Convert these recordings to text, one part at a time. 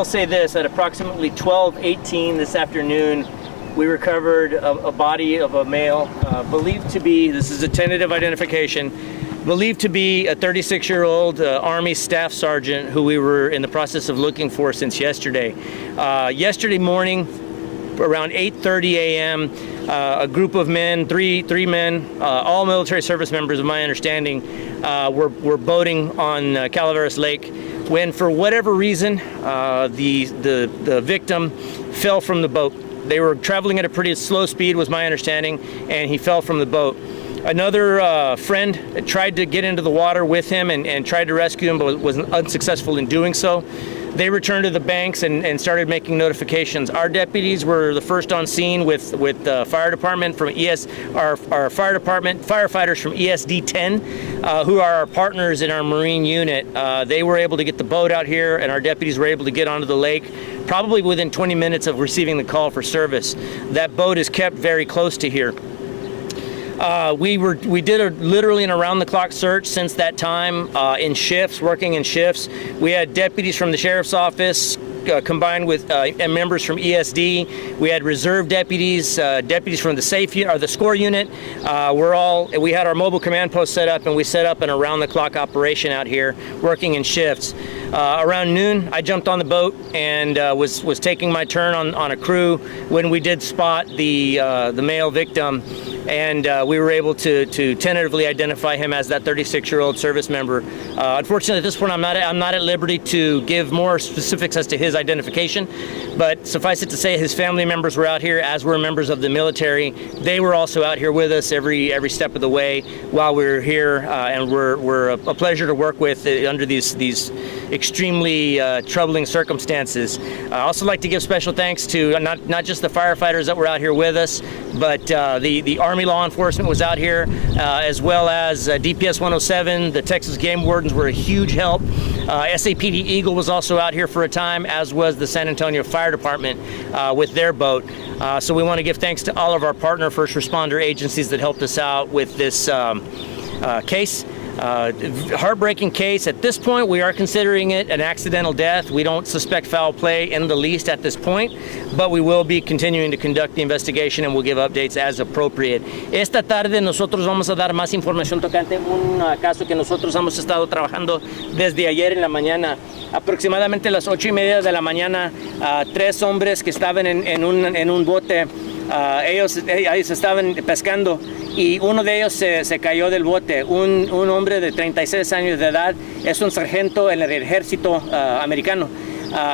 I'll say this, at approximately 12:18 this afternoon, we recovered a body of a male believed to be, this is a tentative identification, believed to be a 36-year-old Army Staff Sergeant who we were in the process of looking for since yesterday. Yesterday morning, around 8:30 a.m., a group of men, three men, all military service members of my understanding, were boating on Calaveras Lake when, for whatever reason, the victim fell from the boat. They were traveling at a pretty slow speed, was my understanding, and he fell from the boat. Another friend tried to get into the water with him and tried to rescue him, but was unsuccessful in doing so. They returned to the banks and started making notifications. Our deputies were the first on scene with fire department from our fire department firefighters from ESD 10, who are our partners in our Marine unit. They were able to get the boat out here, and our deputies were able to get onto the lake probably within 20 minutes of receiving the call for service. That boat is kept very close to here. We did literally an around-the-clock search since that time, in shifts, working in shifts. We had deputies from the sheriff's office combined with members from ESD. We had reserve deputies, deputies from the SCORE unit. We had our mobile command post set up, and we set up an around-the-clock operation out here, working in shifts. Around noon, I jumped on the boat and was taking my turn on a crew when we did spot the male victim, and we were able to tentatively identify him as that 36-year-old service member. Unfortunately, at this point, I'm not at liberty to give more specifics as to his identification, but suffice it to say, his family members were out here, as were members of the military. They were also out here with us every step of the way while we were here, and we're a pleasure to work with under these extremely troubling circumstances. I also like to give special thanks to not just the firefighters that were out here with us, but the Army law enforcement was out here, as well as DPS 107. The Texas Game Wardens were a huge help. SAPD Eagle was also out here for a time, as was the San Antonio Fire Department with their boat. So we want to give thanks to all of our partner first responder agencies that helped us out with this case. Heartbreaking case. At this point, we are considering it an accidental death. We don't suspect foul play in the least at this point, but we will be continuing to conduct the investigation and we'll give updates as appropriate. Esta tarde nosotros vamos a dar más información tocante un caso que nosotros hemos estado trabajando desde ayer en la mañana. Aproximadamente a las 8:30 de la mañana, 3 hombres que estaban en un bote, ellos estaban pescando, y uno de ellos se cayó del bote. Un hombre de 36 años de edad, es un sargento en el ejército americano.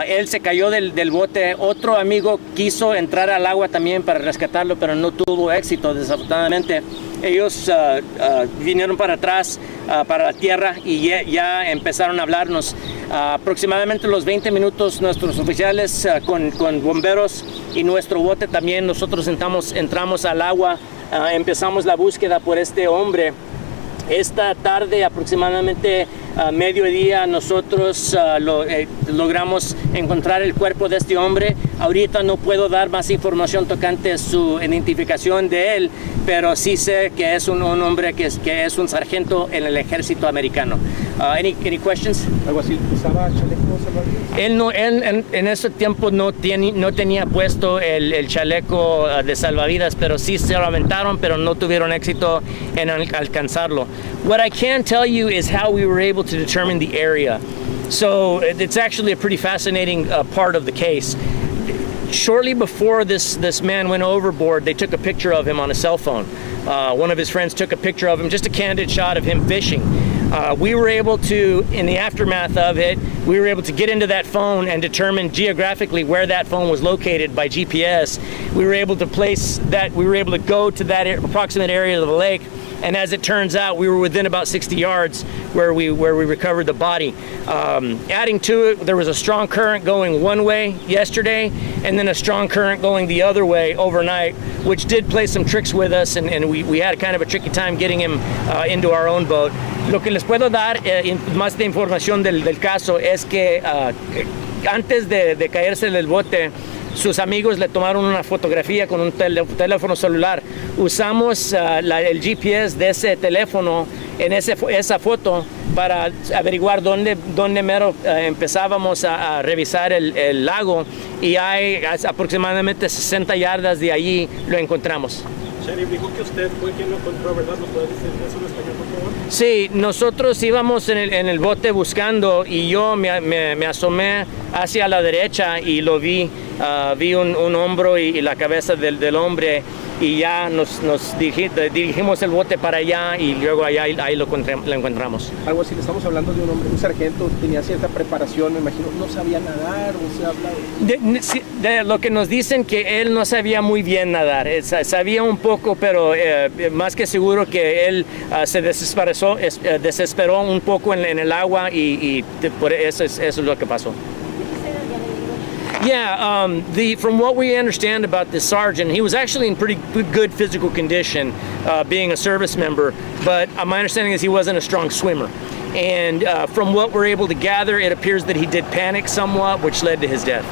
Él se cayó del bote. Otro amigo quiso entrar al agua también para rescatarlo, pero no tuvo éxito, desafortunadamente. Ellos vinieron para atrás, para la tierra, y ya empezaron a hablarnos. Aproximadamente los 20 minutos, nuestros oficiales con bomberos y nuestro bote también, nosotros entramos al agua, empezamos la búsqueda por este hombre. Esta tarde, aproximadamente mediodía, nosotros logramos encontrar el cuerpo de este hombre. Ahorita no puedo dar más información tocante su identificación de él, pero sí sé que es un hombre que es un sargento en el ejército americano. Any questions? ¿Algo así? ¿Usaba chaleco salvavidas? Él en ese tiempo no tenía puesto el chaleco de salvavidas, pero sí se lo aventaron, pero no tuvieron éxito en alcanzarlo. What I can tell you is how we were able to determine the area. So it's actually a pretty fascinating part of the case. Shortly before this man went overboard, they took a picture of him on a cell phone. One of his friends took a picture of him, just a candid shot of him fishing. We were able to, in the aftermath of it, we were able to get into that phone and determine geographically where that phone was located by GPS. We were able to go to that approximate area of the lake, and as it turns out, we were within about 60 yards where we recovered the body. Adding to it, there was a strong current going one way yesterday, and then a strong current going the other way overnight, which did play some tricks with us, and we had kind of a tricky time getting him into our own boat. Lo que les puedo dar más de información del caso es que antes de caerse del bote, sus amigos le tomaron una fotografía con un teléfono celular. Usamos el GPS de ese teléfono esa foto para averiguar dónde mero empezábamos a revisar el lago, y hay aproximadamente 60 yardas de allí lo encontramos. Sheriff, dijo que usted fue quien lo encontró, ¿verdad? ¿Nos puede decir eso en español, por favor? Sí, nosotros íbamos en el bote buscando, y yo me asomé hacia la derecha y lo vi, vi un hombro y la cabeza del hombre, y ya nos dirigimos el bote para allá, y luego allá ahí lo encontramos. Algo así, le estamos hablando de un hombre, un sargento, tenía cierta preparación, me imagino, no sabía nadar, o se habla de lo que nos dicen, que él no sabía muy bien nadar, sabía un poco, pero más que seguro que él se desesperó un poco en el agua, y por eso es lo que pasó. Yeah, from what we understand about the sergeant, he was actually in pretty good physical condition, being a service member, but my understanding is he wasn't a strong swimmer. And from what we're able to gather, it appears that he did panic somewhat, which led to his death.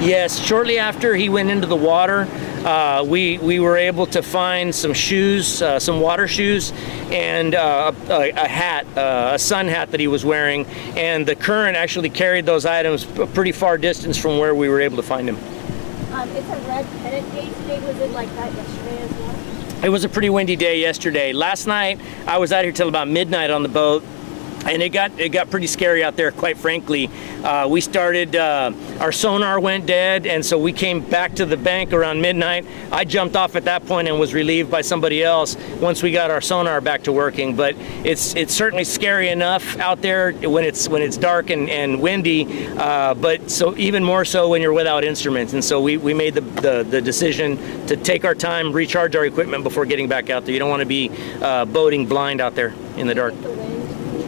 Yes, shortly after he went into the water, we were able to find some shoes, some water shoes, and a hat, a sun hat that he was wearing. And the current actually carried those items a pretty far distance from where we were able to find him. It's a red pennant day today. Was it like that yesterday as well? It was a pretty windy day yesterday. Last night, I was out here till about midnight on the boat, and it got pretty scary out there, quite frankly. We started, our sonar went dead, and so we came back to the bank around midnight. I jumped off at that point and was relieved by somebody else once we got our sonar back to working. But it's certainly scary enough out there when it's dark and windy, but so even more so when you're without instruments. And so we made the decision to take our time, recharge our equipment before getting back out there. You don't want to be boating blind out there in the dark. The wind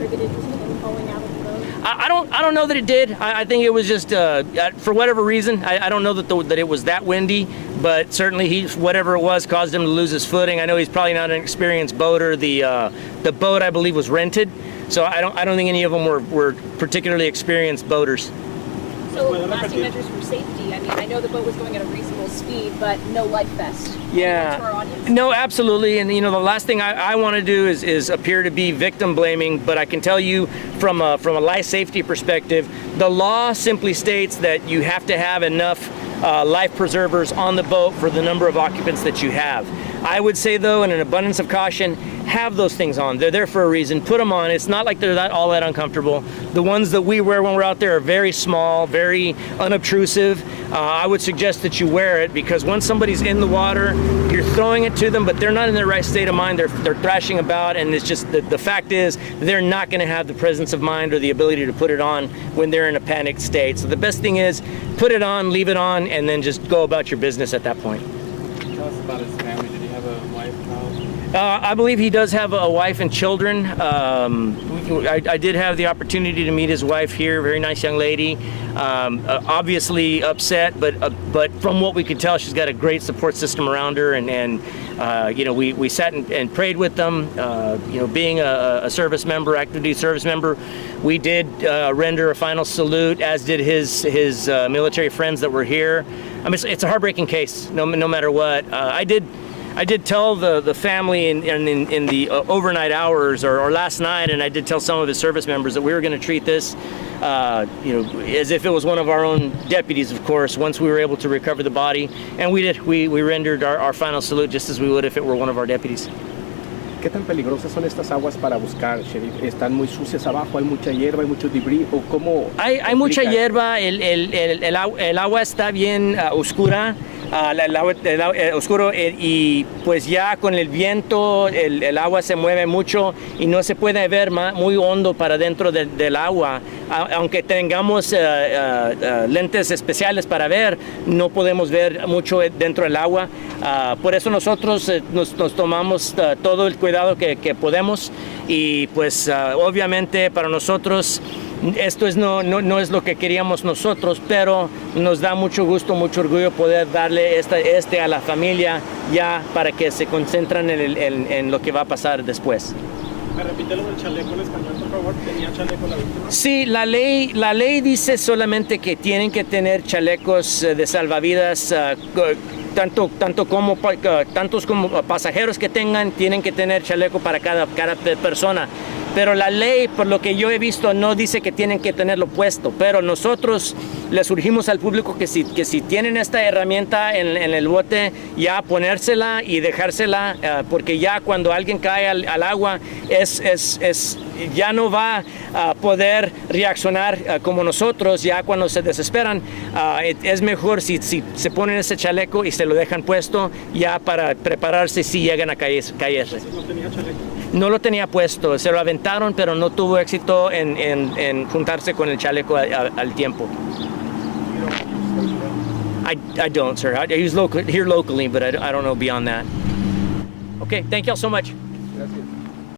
contributed to him falling out of the boat? I don't know that it did. I think it was just for whatever reason. I don't know that it was that windy, but certainly whatever it was caused him to lose his footing. I know he's probably not an experienced boater. The boat, I believe, was rented, so I don't think any of them were particularly experienced boaters. So lasting measures for safety. I mean, I know the boat was going at a reasonable speed, but no life vest. Yeah. To our audience. No, absolutely. And the last thing I want to do is appear to be victim blaming, but I can tell you from a life safety perspective, the law simply states that you have to have enough life preservers on the boat for the number of occupants that you have. I would say, though, in an abundance of caution, have those things on. They're there for a reason. Put them on. It's not like they're all that uncomfortable. The ones that we wear when we're out there are very small, very unobtrusive. I would suggest that you wear it, because once somebody's in the water, you're throwing it to them, but they're not in their right state of mind. They're thrashing about, and it's just the fact is they're not going to have the presence of mind or the ability to put it on when they're in a panicked state. So the best thing is put it on, leave it on, and then just go about your business at that point. Tell us about his family. Did he have a wife, child? I believe he does have a wife and children. I did have the opportunity to meet his wife here, very nice young lady. Obviously upset, but from what we could tell, she's got a great support system around her, and we sat and prayed with them. Being a service member, active duty service member, we did render a final salute, as did his military friends that were here. I mean, it's a heartbreaking case, no matter what. I did tell the family in the overnight hours or last night, and I did tell some of his service members that we were going to treat this, as if it was one of our own deputies, of course, once we were able to recover the body. And we did. We rendered our final salute just as we would if it were one of our deputies. ¿Qué tan peligrosas son estas aguas para buscar, Sheriff? ¿Están muy sucias abajo? ¿Hay mucha hierba? ¿Hay mucho debris? ¿O cómo? Hay mucha hierba, el agua está bien oscura, el agua oscuro, y pues ya con el viento el agua se mueve mucho y no se puede ver muy hondo para dentro del agua. Aunque tengamos lentes especiales para ver, no podemos ver mucho dentro del agua. Por eso nosotros nos tomamos todo el cuidado que podemos, y pues obviamente para nosotros esto no es lo que queríamos nosotros, pero nos da mucho gusto, mucho orgullo poder darle a la familia ya para que se concentren en lo que va a pasar después. ¿Me repite lo del chaleco en español, por favor? ¿Tenía chaleco la víctima? Sí, la ley dice solamente que tienen que tener chalecos de salvavidas tantos como pasajeros que tengan, tienen que tener chaleco para cada persona. Pero la ley, por lo que yo he visto, no dice que tienen que tenerlo puesto. Pero nosotros les urgimos al público que si tienen esta herramienta en el bote, ya ponérsela y dejársela, porque ya cuando alguien cae al agua, ya no va a poder reaccionar como nosotros, ya cuando se desesperan. Es mejor si se ponen ese chaleco y se lo dejan puesto, ya para prepararse si llegan a caerse. ¿No tenía chaleco? No lo tenía puesto, se lo aventaron, pero no tuvo éxito en juntarse con el chaleco al tiempo. I don't, sir. I use here locally, but I don't know beyond that. Okay, thank y'all so much.